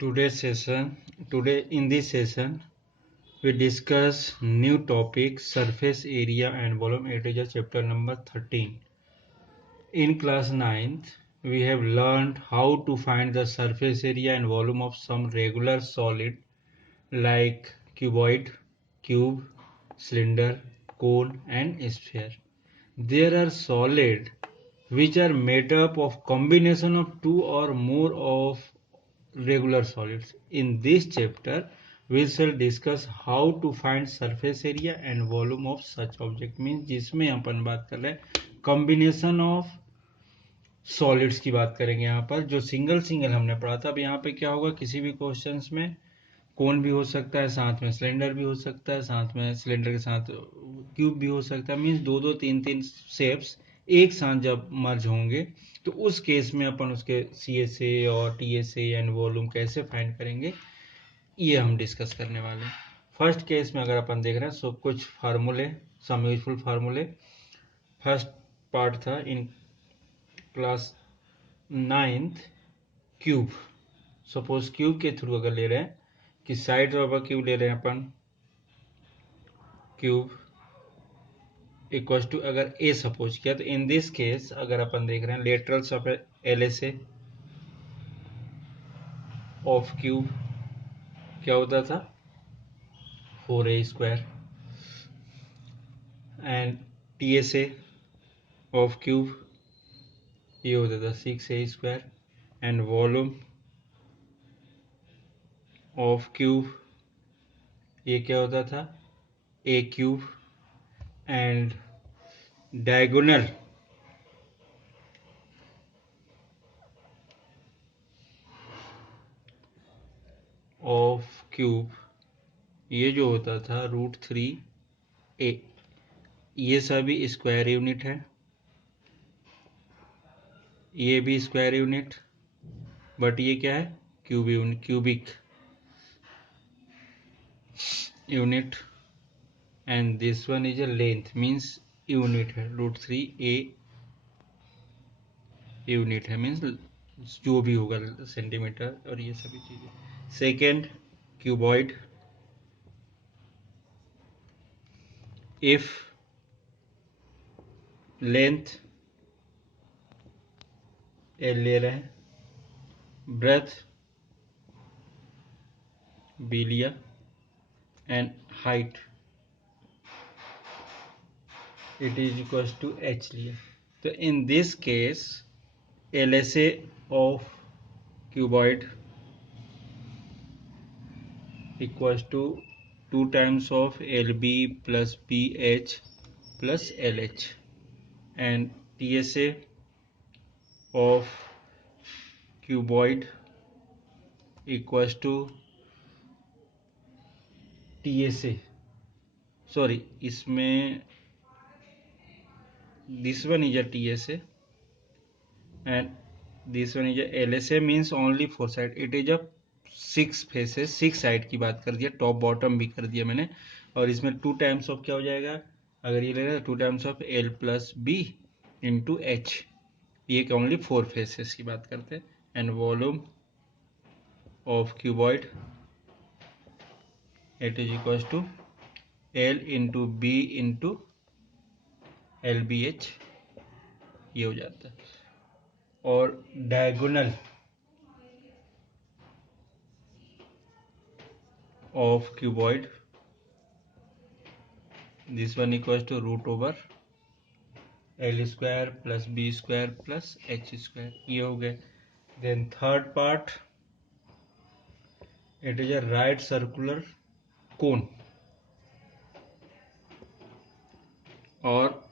Today in this session we discuss new topic surface area and volume. It is chapter number 13. In class 9th we have learned how to find the surface area and volume of some regular solid like cuboid, cube, cylinder, cone and sphere. There are solid which are made up of combination of two or more of regular solids. In this chapter, we shall discuss how to find surface area and volume of such object. Means जिसमें अपन बात कर रहे हैं combination of solids की बात करेंगे यहाँ पर जो सिंगल सिंगल हमने पढ़ा था। अब यहाँ पे क्या होगा, किसी भी क्वेश्चंस में कोन भी हो सकता है, साथ में सिलेंडर भी हो सकता है, साथ में सिलेंडर के साथ क्यूब भी हो सकता है। मीन्स दो दो तीन तीन शेप्स एक साथ जब मर्ज होंगे तो उस केस में अपन उसके CSA और TSA एंड वॉल्यूम कैसे फाइंड करेंगे ये हम डिस्कस करने वाले हैं। फर्स्ट केस में अगर अपन देख रहे हैं सो कुछ फार्मूले, सम यूजफुल फार्मूले। फर्स्ट पार्ट था in class 9th cube. Suppose cube के थ्रू अगर ले रहे हैं कि साइड ऑफ अ क्यूब ले रहे हैं अपन, क्यूब इक्वल टू अगर ए सपोज किया तो इन दिस केस अगर अपन देख रहे हैं laterals of LSA of cube क्या होता था 4a² and TSA of cube ये होता था 6a² and volume of cube ये क्या होता था a³ and diagonal of cube ये जो होता था √3a। ये सभी स्क्वायर यूनिट है, ये भी स्क्वायर यूनिट, बट ये क्या है cubic unit and this one is a length means unit है, √3a यूनिट है मीन्स जो भी होगा सेंटीमीटर और ये सभी चीजें। Second cuboid, if length L ले रहे हैं, ब्रेथ B लिया and height it is equal to H लिया। तो in this case LSA of cuboid equal to 2 times of LB plus BH plus LH and TSA of cuboid equals to TSA, sorry इसमें this one is a TSA and this one is a LSA means only 4 side, it is a 6 faces 6 side की बात कर दिया, top bottom भी कर दिया मैंने। और इसमें 2 टाइम्स ऑफ क्या हो जाएगा, अगर ये ले रहा है 2 times of L plus B into H, ये ओनली 4 फेसेस की बात करते हैं। And volume of cuboid it is equal to L into B into LBH ये हो जाता है। और diagonal of cuboid this one equal to √L² plus B² plus H², ये हो गए। Then third part it is a right circular cone, और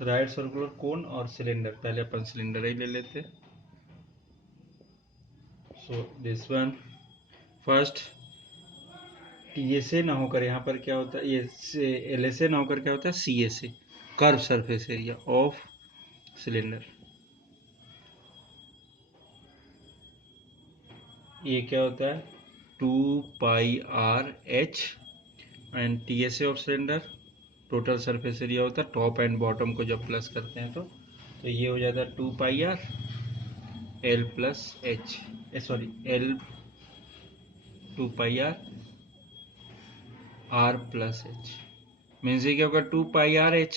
right circular cone और सिलेंडर, पहले अपन सिलेंडर ही ले लेते। So this one first TSA ना होकर यहाँ पर क्या होता है, ये LSA ना होकर क्या होता है CSA, curve surface area of cylinder. ये क्या होता है 2πRH and TSA of cylinder total surface area होता है, टॉप एंड बॉटम को जब प्लस करते हैं तो तो ये हो जाता है 2πr L plus H, sorry L 2πr R plus H. Means ये क्या होगा 2πr h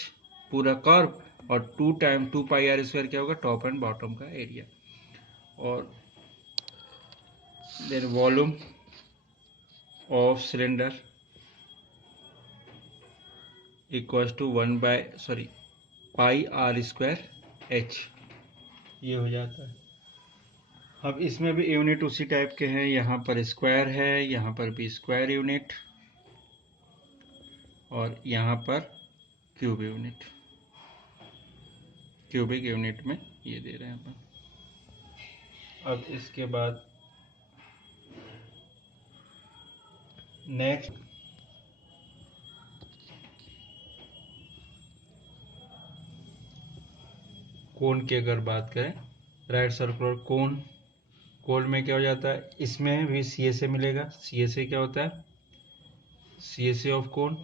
पूरा कर्व, और 2 टाइम 2πr² क्या होगा टॉप एंड बॉटम का एरिया। और then volume of cylinder equals to πr² h, ये हो जाता है। अब इसमें भी यूनिट उसी टाइप के हैं, यहाँ पर स्क्वायर है, यहाँ पर भी स्क्वायर यूनिट, और यहाँ पर क्यूब यूनिट, क्यूबिक यूनिट में ये दे रहे हैं अपन। अब इसके बाद नेक्स्ट कोन की अगर बात करें, राइट सर्कुलर कोन, कोन में क्या हो जाता है, इसमें भी सी एस ए मिलेगा। सी एस ए क्या होता है, C S A of cone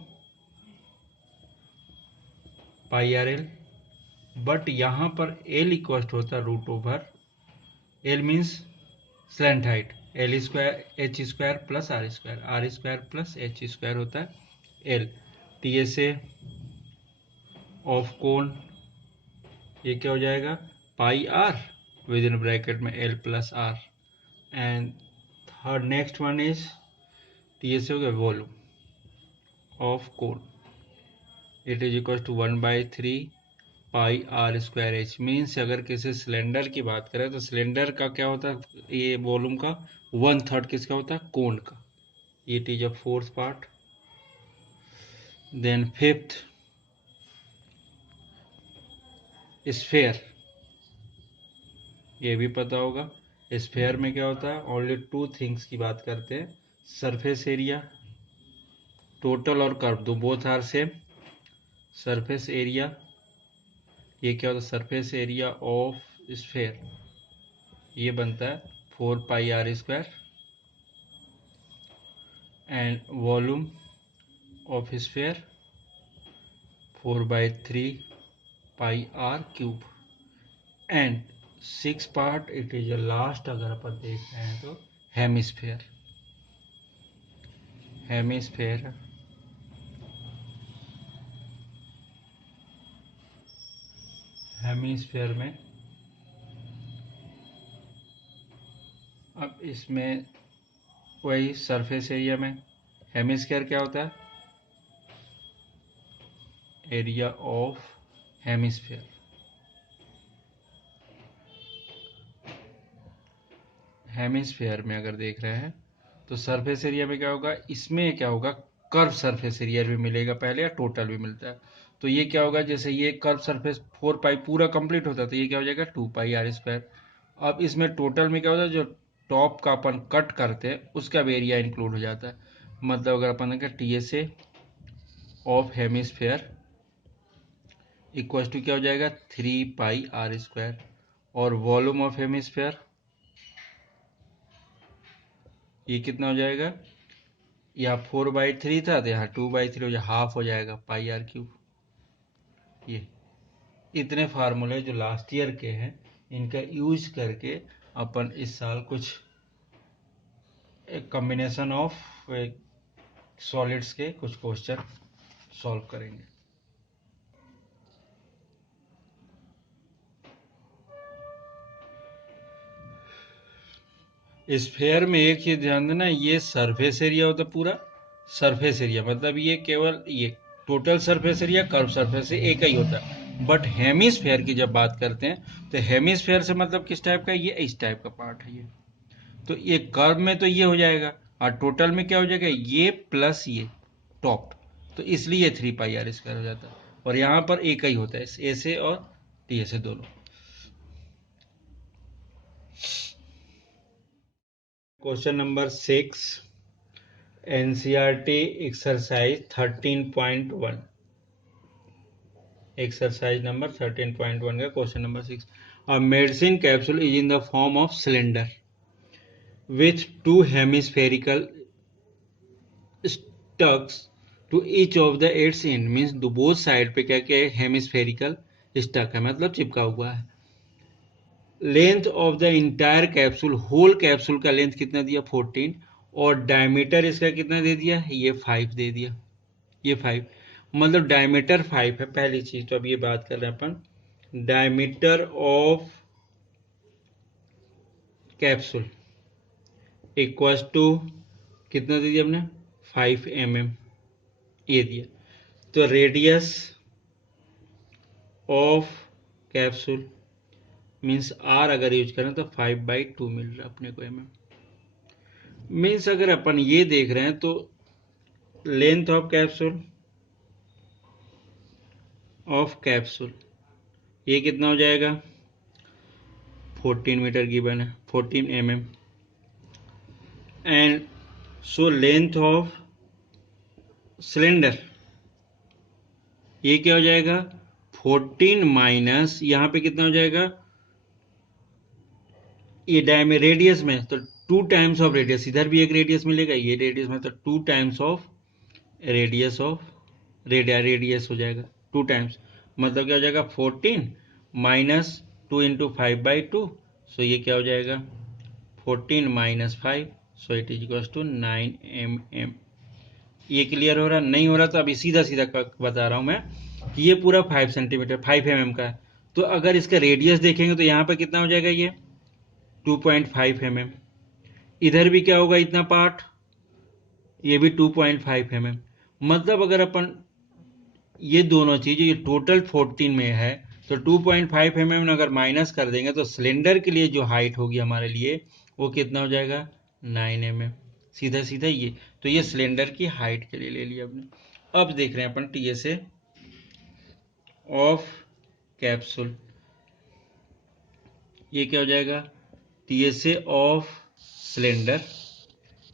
πrl, but यहाँ पर एल इक्वस्ट होता है √, L means slant height, L² H² plus R² plus H² होता है L. T S A of cone ये क्या हो जाएगा πr विद इन ब्रैकेट में L plus R। And third next one is T S A हो गया volume of cone, it is equal to 1/3 πr² h। Means अगर किसी cylinder की बात करें तो सिलेंडर का क्या होता है, ये वॉल्यूम का 1/3 किसका होता है, कोन का। It is a fourth part. Then fifth sphere, ये भी पता होगा। स्फेयर में क्या होता है, ओनली 2 थिंग्स की बात करते हैं, सरफेस एरिया टोटल और कर्व, दो both are same. Surface area ये क्या होता है, सरफेस एरिया ऑफ स्फेयर ये बनता है 4πr², and volume of sphere 4/3 πr³। And 6 part it is last, अगर अपन देख रहे हैं तो हेमिस्फेयर। हेमिस्फेयर हेमिस्फेयर में अब इसमें वही सरफेस एरिया में हेमिस्फेयर क्या होता है, एरिया ऑफ हेमिस्फेयर। हेमिस्फेयर में अगर देख रहे हैं तो सरफेस एरिया में क्या होगा, इसमें क्या होगा कर्व सरफेस एरिया भी मिलेगा पहले, या टोटल भी मिलता है। तो ये क्या होगा, जैसे ये कर्व सरफेस 4π पूरा कंप्लीट होता है तो ये क्या हो जाएगा 2πr²। अब इसमें टोटल में क्या होता है, जो टॉप का अपन कट करते हैं उसका भी एरिया इंक्लूड हो जाता है। मतलब अगर अपन देखें T S A of hemisphere equal to क्या हो जाएगा 3πr², और वॉल्यूम ऑफ हेमिस्फेयर ये कितना हो जाएगा, यहाँ 4/3 था तो यहाँ 2/3 हो जाए, हाफ हो जाएगा πr³। ये इतने फार्मूले जो लास्ट ईयर के हैं इनका यूज करके अपन इस साल कुछ एक कॉम्बिनेशन ऑफ सॉलिड्स के कुछ क्वेश्चन सॉल्व करेंगे। स्फेयर में एक चीज ध्यान देना, ये सरफेस एरिया होता है पूरा, सरफेस एरिया मतलब ये केवल ये total surface area curve surface एक ही होता है। बट हेमिस्फेयर की जब बात करते हैं तो हेमिस्फेयर से मतलब किस टाइप का, ये इस टाइप का पार्ट है ये। तो ये कर्व में तो ये हो जाएगा, और टोटल में क्या हो जाएगा, ये प्लस ये टॉप, तो इसलिए 3πr² हो जाता है। और यहाँ पर एक ही होता है, ऐसे और टी ऐसे दोनों। Question number 6 NCERT exercise 13.1, exercise number 13.1 का question number 6। A medicine capsule is in the form of cylinder with 2 hemispherical stucks to each of the its end, means both side पे क्या क्या है हेमिस्फेरिकल स्टक है मतलब चिपका हुआ है। Length of the entire capsule, whole capsule का लेंथ कितना दिया 14, और डायमीटर इसका कितना दे दिया, ये 5 दे दिया, ये 5 मतलब डायमीटर 5 है पहली चीज। तो अब ये बात कर रहे हैं अपन diameter of capsule equals to कितना दे दिया हमने 5 mm, ये दिया। तो radius of capsule means R अगर यूज करें तो 5/2 मिल रहा है अपने को mm। मीन्स अगर अपन ये देख रहे हैं तो लेंथ ऑफ कैप्सूल ये कितना हो जाएगा 14 मीटर गिवन है, 14 mm, and so length of cylinder ये क्या हो जाएगा 14 माइनस यहाँ पे कितना हो जाएगा, ये डायमे रेडियस में तो 2 टाइम्स ऑफ रेडियस, इधर भी एक रेडियस मिलेगा, ये रेडियस में तो 2 times of radius of radius हो जाएगा 2 टाइम्स, मतलब क्या हो जाएगा 14 माइनस 2 इंटू 5/2, सो ये क्या हो जाएगा 14 minus 5, so it is equal to 9 mm। ये क्लियर हो रहा, नहीं हो रहा तो अभी सीधा सीधा बता रहा हूं मैं कि ये पूरा 5 सेंटीमीटर 5 mm का है। तो अगर इसका रेडियस देखेंगे तो यहाँ पर कितना हो जाएगा ये 2.5 mm, इधर भी क्या होगा इतना पार्ट, ये भी 2.5 mm, मतलब अगर अपन ये दोनों चीज ये टोटल 14 में है तो 2.5 mm अगर माइनस कर देंगे तो सिलेंडर के लिए जो हाइट होगी हमारे लिए वो कितना हो जाएगा 9 mm, सीधा सीधा ये। तो ये सिलेंडर की हाइट के लिए ले लिया अपने। अब देख रहे हैं अपन टीएसए ऑफ कैप्सूल, ये क्या हो जाएगा TSA of cylinder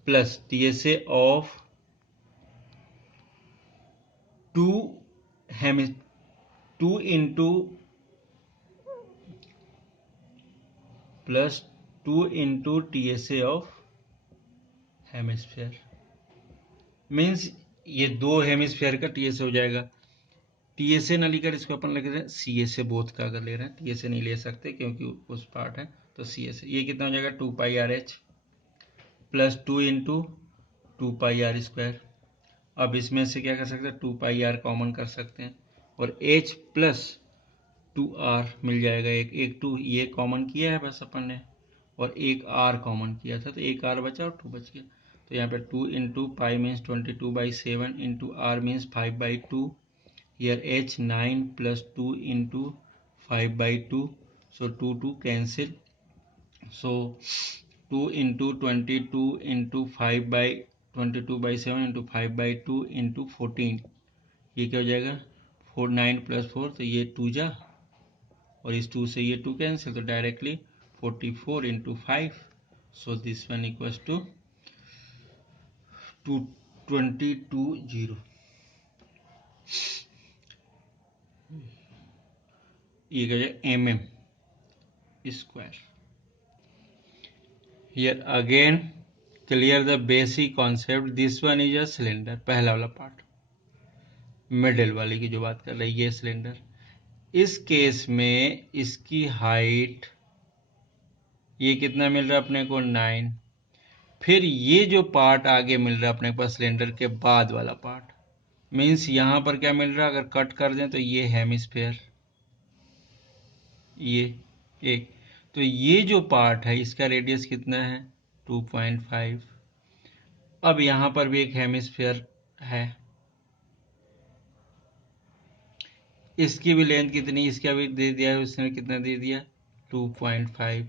plus TSA of 2 into plus 2 into TSA of hemisphere, means ये 2 हेमिस्फीयर का टीएसए हो जाएगा। टीएसए ना लेकर इसको अपन लिख रहे हैं सीएसए बोथ का, अगर ले रहे हैं टीएसए नहीं ले सकते क्योंकि उस पार्ट है, तो सीएसए ये कितना हो जाएगा 2πRh प्लस 2 इंटू 2πr²। अब इसमें से क्या कर सकते हैं 2πr कॉमन कर सकते हैं और h प्लस 2r मिल जाएगा, एक 2 ये कॉमन किया है बस अपन ने, और एक r कॉमन किया था तो एक r बचा और 2 बच गया। तो यहाँ पे 2 into pi means 22/7 into r means 5/2, here h 9 plus 2 into 5/2, so 2 cancel, so 2 into 22 into 22/7 into 5/2 into 14, ये क्या हो जाएगा 4 9 + 4 तो ये 2 जा और इस 2 से ये 2 कैंसिल, तो directly 44 into 5, so this one equals to 220, ये क्या जाएगा mm²। Here again clear the basic concept, this one is a cylinder, पहला वाला पार्ट मिडिल वाली की जो बात कर रही है ये सिलेंडर। इस केस में इसकी हाइट ये कितना मिल रहा है अपने को 9, फिर ये जो पार्ट आगे मिल रहा है अपने पास सिलेंडर के बाद वाला पार्ट, मीन्स यहाँ पर क्या मिल रहा है अगर कट कर दें तो ये हेमिस्फीयर, ये एक, तो ये जो पार्ट है इसका रेडियस कितना है 2.5। अब यहां पर भी एक हेमिस्फीयर है, इसकी भी लेंथ कितनी, इसका भी दे दिया है उसने, कितना दे दिया 2.5।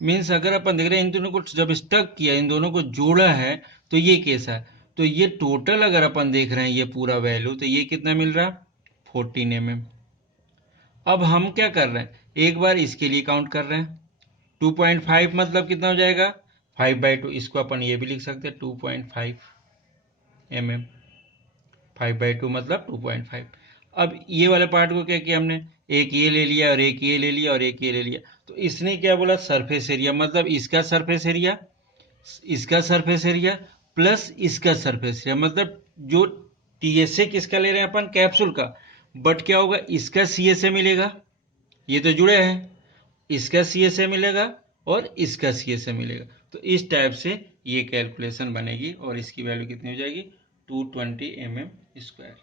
मीन्स अगर अपन देख रहे हैं इन दोनों को जब स्टक किया, इन दोनों को जोड़ा है तो ये कैसा है, तो ये टोटल अगर अपन देख रहे हैं ये पूरा वैल्यू तो ये कितना मिल रहा 14 mm। अब हम क्या कर रहे हैं एक बार इसके लिए काउंट कर रहे हैं 2.5 मतलब कितना हो जाएगा 5/2, इसको अपन ये भी लिख सकते हैं 2.5 mm, 5/2 मतलब 2.5। अब ये वाले पार्ट को क्या किया हमने, एक ये ले लिया और एक ये ले लिया और एक ये ले लिया, तो इसने क्या बोला सरफेस एरिया, मतलब इसका सरफेस एरिया, इसका सरफेस एरिया प्लस इसका सरफेस एरिया, मतलब जो टीएसए किसका ले रहे हैं अपन कैप्सूल का, बट क्या होगा, इसका सी एस ए मिलेगा, ये तो जुड़े हैं, इसका सी एस ए मिलेगा और इसका सी एस ए मिलेगा। तो इस टाइप से ये कैलकुलेशन बनेगी और इसकी वैल्यू कितनी हो जाएगी, 220 mm²।